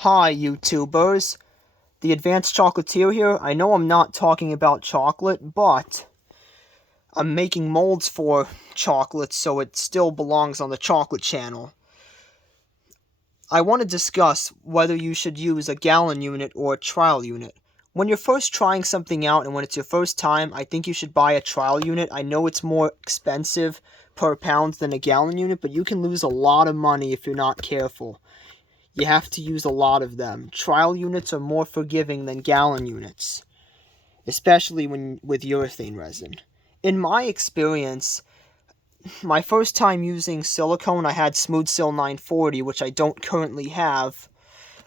Hi, YouTubers. The Advanced Chocolatier here. I know I'm not talking about chocolate, but I'm making molds for chocolate, so it still belongs on the chocolate channel. I want to discuss whether you should use a gallon unit or a trial unit. When you're first trying something out and when it's your first time, I think you should buy a trial unit. I know it's more expensive per pound than a gallon unit, but you can lose a lot of money if you're not careful. You have to use a lot of them. Trial units are more forgiving than gallon units, especially with urethane resin. In my experience, my first time using silicone, I had Smooth Sil 940, which I don't currently have.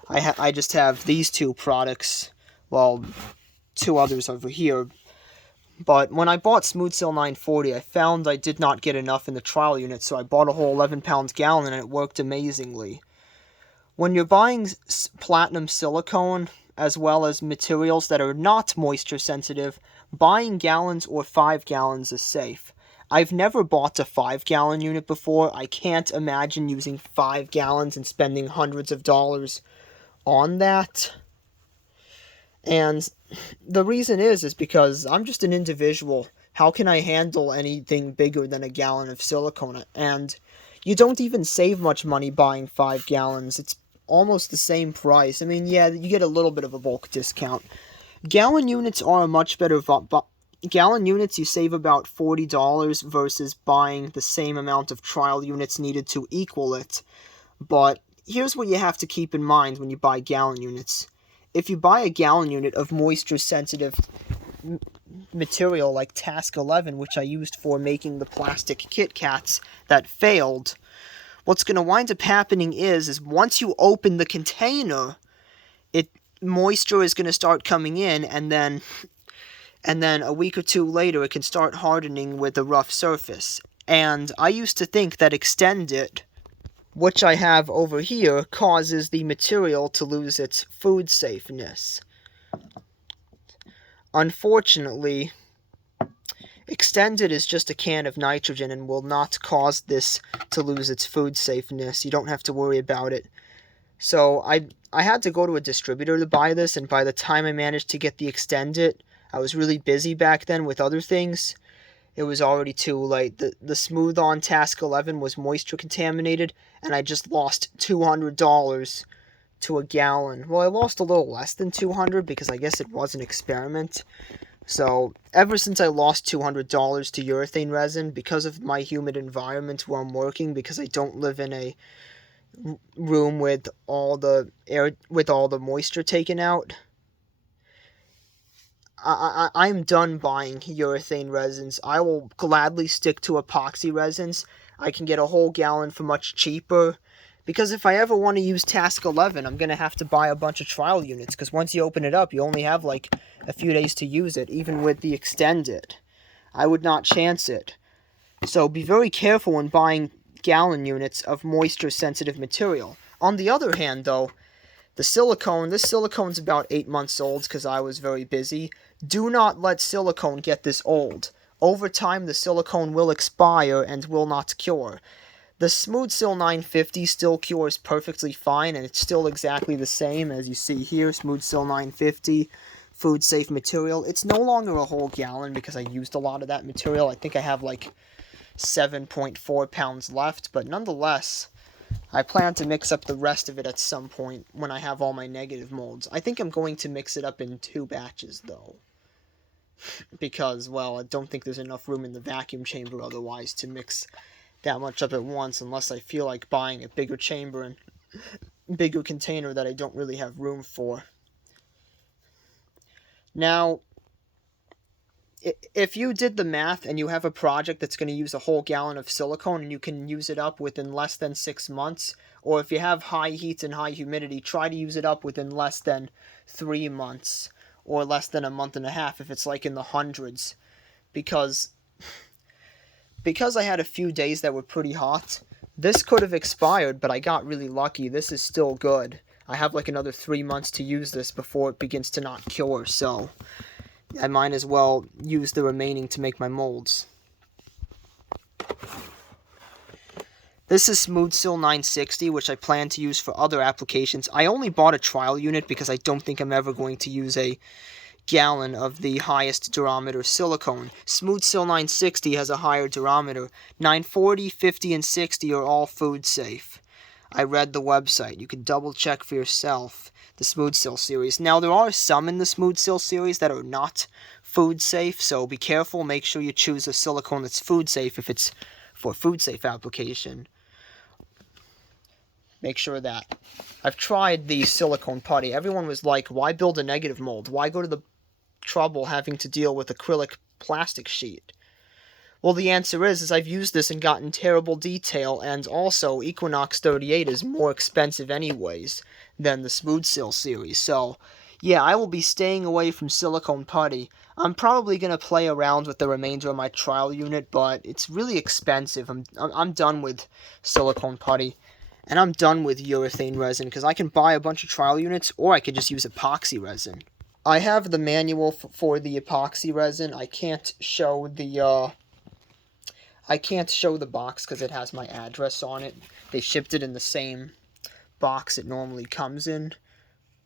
I just have these two products. Well, two others over here. But when I bought Smooth Sil 940, I found I did not get enough in the trial unit, so I bought a whole 11-pound gallon and it worked amazingly. When you're buying platinum silicone, as well as materials that are not moisture sensitive, buying gallons or 5 gallons is safe. I've never bought a 5-gallon unit before. I can't imagine using 5 gallons and spending hundreds of dollars on that. And the reason is because I'm just an individual. How can I handle anything bigger than a gallon of silicone? And you don't even save much money buying 5 gallons. It's almost the same price. I mean, yeah, you get a little bit of a bulk discount. Gallon units are a much better... Gallon units, you save about $40 versus buying the same amount of trial units needed to equal it. But here's what you have to keep in mind when you buy gallon units. If you buy a gallon unit of moisture-sensitive material like Task 11, which I used for making the plastic Kit Kats that failed, what's going to wind up happening is once you open the container, moisture is going to start coming in, and then a week or two later it can start hardening with a rough surface. And I used to think that Extended, which I have over here, causes the material to lose its food safeness. Unfortunately, Extended is just a can of nitrogen and will not cause this to lose its food safeness. You don't have to worry about it. So I had to go to a distributor to buy this, and by the time I managed to get the Extended, I was really busy back then with other things. It was already too late. The Smooth On Task 11 was moisture contaminated, and I just lost $200 to a gallon. Well, I lost a little less than $200 because I guess it was an experiment. So, ever since I lost $200 to urethane resin, because of my humid environment where I'm working, because I don't live in a room with all the moisture taken out, I'm done buying urethane resins. I will gladly stick to epoxy resins. I can get a whole gallon for much cheaper. Because if I ever want to use Task 11, I'm going to have to buy a bunch of trial units. Because once you open it up, you only have like a few days to use it, even with the Extended. I would not chance it. So be very careful when buying gallon units of moisture-sensitive material. On the other hand, though, this silicone's about 8 months old because I was very busy. Do not let silicone get this old. Over time, the silicone will expire and will not cure. The Smooth Sil 950 still cures perfectly fine, and it's still exactly the same as you see here. Smooth Sil 950, food safe material. It's no longer a whole gallon because I used a lot of that material. I think I have like 7.4 pounds left, but nonetheless, I plan to mix up the rest of it at some point when I have all my negative molds. I think I'm going to mix it up in 2 batches, though. Because, well, I don't think there's enough room in the vacuum chamber otherwise to mix that much up at once, unless I feel like buying a bigger chamber and bigger container that I don't really have room for. Now, if you did the math and you have a project that's going to use a whole gallon of silicone and you can use it up within less than 6 months, or if you have high heat and high humidity, try to use it up within less than 3 months, or less than a month and a half if it's like in the hundreds. Because I had a few days that were pretty hot, this could have expired, but I got really lucky. This is still good. I have like another 3 months to use this before it begins to not cure, so I might as well use the remaining to make my molds. This is SmoothSil 960, which I plan to use for other applications. I only bought a trial unit because I don't think I'm ever going to use a gallon of the highest durometer silicone. SmoothSil 960 has a higher durometer. 940, 50, and 60 are all food safe. I read the website. You can double check for yourself the SmoothSil series. Now, there are some in the SmoothSil series that are not food safe, so be careful. Make sure you choose a silicone that's food safe if it's for food safe application. Make sure of that. I've tried the silicone putty. Everyone was like, why build a negative mold? Why go to the trouble having to deal with acrylic plastic sheet? Well, the answer is I've used this and gotten terrible detail, and also Equinox 38 is more expensive anyways than the SmoothSil series. So, yeah, I will be staying away from silicone putty. I'm probably going to play around with the remainder of my trial unit, but it's really expensive. I'm done with silicone putty, and I'm done with urethane resin, because I can buy a bunch of trial units, or I could just use epoxy resin. I have the manual for the epoxy resin. I can't show the box because it has my address on it. They shipped it in the same box it normally comes in.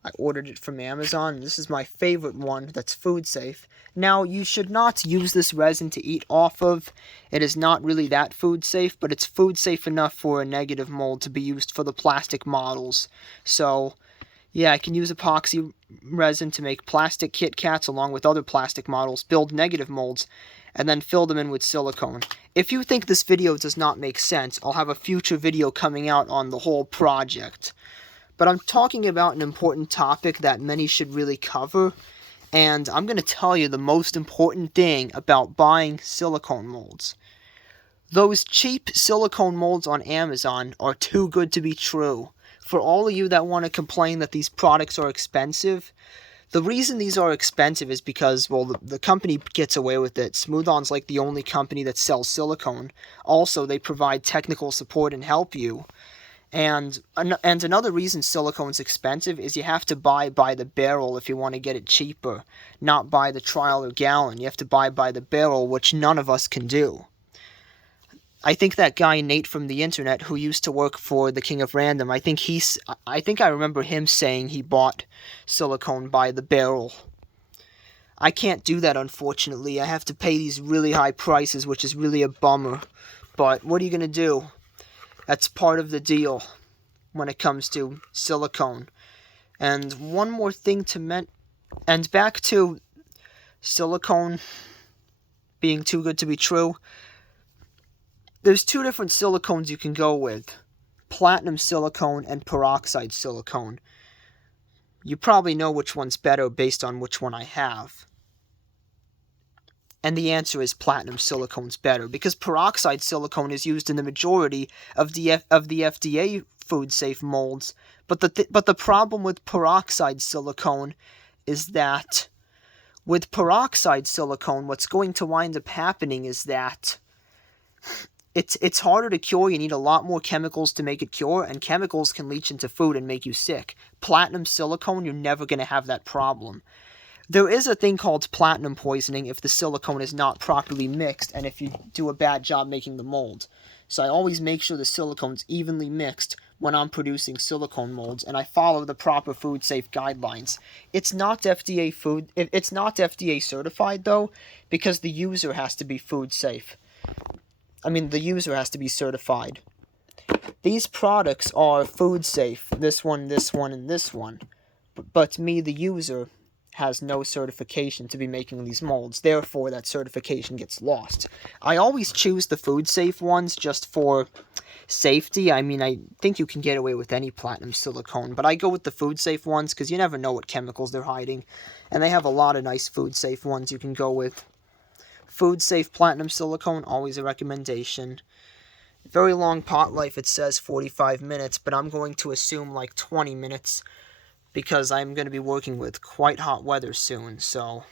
I ordered it from Amazon. This is my favorite one that's food safe. Now, you should not use this resin to eat off of. It is not really that food safe, but it's food safe enough for a negative mold to be used for the plastic models. So, yeah, I can use epoxy resin to make plastic Kit Kats along with other plastic models, build negative molds, and then fill them in with silicone. If you think this video does not make sense, I'll have a future video coming out on the whole project. But I'm talking about an important topic that many should really cover, and I'm going to tell you the most important thing about buying silicone molds. Those cheap silicone molds on Amazon are too good to be true. For all of you that want to complain that these products are expensive, the reason these are expensive is because, well, the company gets away with it. Smooth-On's like the only company that sells silicone. Also, they provide technical support and help you. And another reason silicone's expensive is you have to buy by the barrel if you want to get it cheaper. Not by the trial or gallon. You have to buy by the barrel, which none of us can do. I think that guy Nate from the internet who used to work for the King of Random, I think I remember him saying he bought silicone by the barrel. I can't do that, unfortunately. I have to pay these really high prices, which is really a bummer. But what are you going to do? That's part of the deal when it comes to silicone. And one more thing to mention, and back to silicone being too good to be true. There's two different silicones you can go with. Platinum silicone and peroxide silicone. You probably know which one's better based on which one I have. And the answer is platinum silicone's better, because peroxide silicone is used in the majority of the FDA food-safe molds. But the problem with peroxide silicone is that with peroxide silicone, what's going to wind up happening is that it's harder to cure. You need a lot more chemicals to make it cure, and chemicals can leach into food and make you sick. Platinum silicone, you're never going to have that problem. There is a thing called platinum poisoning if the silicone is not properly mixed and if you do a bad job making the mold. So I always make sure the silicone's evenly mixed when I'm producing silicone molds, and I follow the proper food safe guidelines. It's not FDA certified though, because the user has to be food safe. The user has to be certified. These products are food safe, this one, and this one. But me, the user, has no certification to be making these molds. Therefore, that certification gets lost. I always choose the food safe ones just for safety. I think you can get away with any platinum silicone, but I go with the food safe ones because you never know what chemicals they're hiding. And they have a lot of nice food safe ones you can go with. Food safe platinum silicone, always a recommendation. Very long pot life, it says 45 minutes, but I'm going to assume like 20 minutes because I'm going to be working with quite hot weather soon, so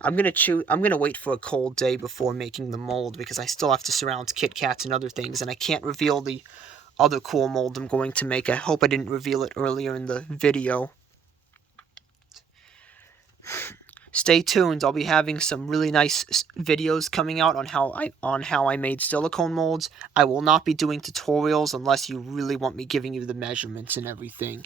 I'm going to wait for a cold day before making the mold because I still have to surround Kit Kats and other things, and I can't reveal the other cool mold I'm going to make. I hope I didn't reveal it earlier in the video. Stay tuned. I'll be having some really nice videos coming out on how I made silicone molds. I will not be doing tutorials unless you really want me giving you the measurements and everything,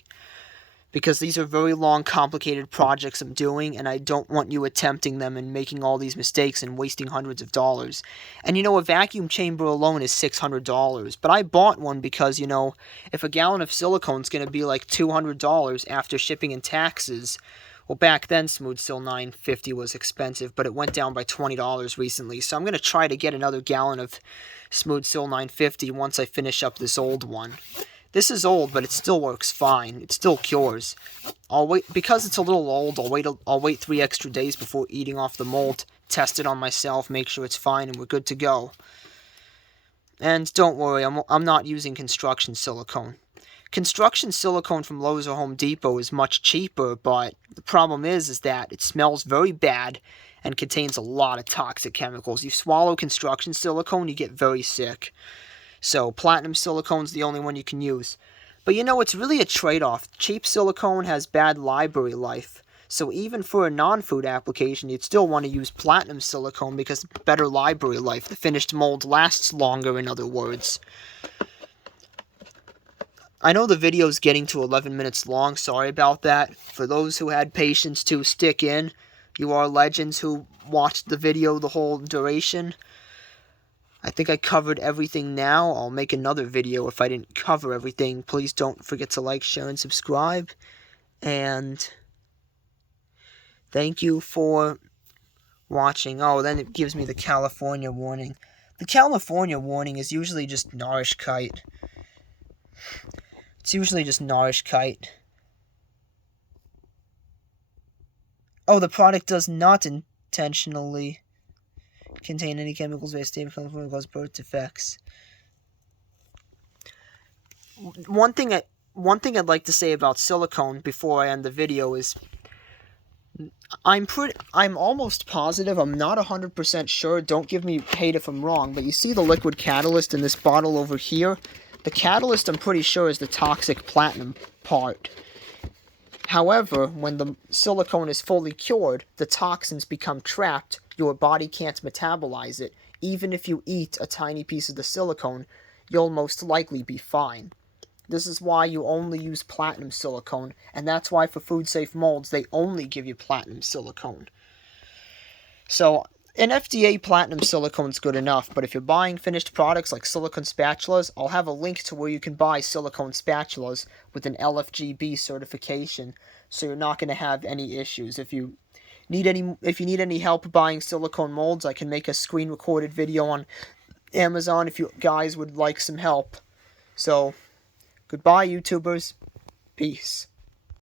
because these are very long, complicated projects I'm doing, and I don't want you attempting them and making all these mistakes and wasting hundreds of dollars. And a vacuum chamber alone is $600, but I bought one because, if a gallon of silicone is going to be like $200 after shipping and taxes, well, back then Smooth Sil 950 was expensive, but it went down by $20 recently, so I'm going to try to get another gallon of Smooth Sil 950 once I finish up this old one. This is old, but it still works fine. It still cures. I'll wait, because it's a little old, I'll wait 3 extra days before eating off the mold, test it on myself, make sure it's fine, and we're good to go. And don't worry, I'm not using construction silicone. Construction silicone from Lowe's or Home Depot is much cheaper, but the problem is that it smells very bad and contains a lot of toxic chemicals. You swallow construction silicone, you get very sick. So platinum silicone is the only one you can use. But it's really a trade-off. Cheap silicone has bad library life. So even for a non-food application, you'd still want to use platinum silicone because better library life. The finished mold lasts longer, in other words. I know the video's getting to 11 minutes long, sorry about that. For those who had patience to stick in, you are legends who watched the video the whole duration. I think I covered everything now. I'll make another video if I didn't cover everything. Please don't forget to like, share, and subscribe. And thank you for watching. Oh, then it gives me the California warning. The California warning is usually just Nourish Kite. It's usually just Nourish Kite. Oh, the product does not intentionally contain any chemicals based on California cause birth defects. One thing I'd like to say about silicone before I end the video is I'm almost positive, I'm not 100% sure, don't give me hate if I'm wrong, but you see the liquid catalyst in this bottle over here? The catalyst, I'm pretty sure, is the toxic platinum part. However, when the silicone is fully cured, the toxins become trapped. Your body can't metabolize it. Even if you eat a tiny piece of the silicone, you'll most likely be fine. This is why you only use platinum silicone, and that's why for food-safe molds, they only give you platinum silicone. So an FDA platinum silicone is good enough, but if you're buying finished products like silicone spatulas, I'll have a link to where you can buy silicone spatulas with an LFGB certification, so you're not going to have any issues. If you need any help buying silicone molds, I can make a screen-recorded video on Amazon if you guys would like some help. So, goodbye, YouTubers. Peace.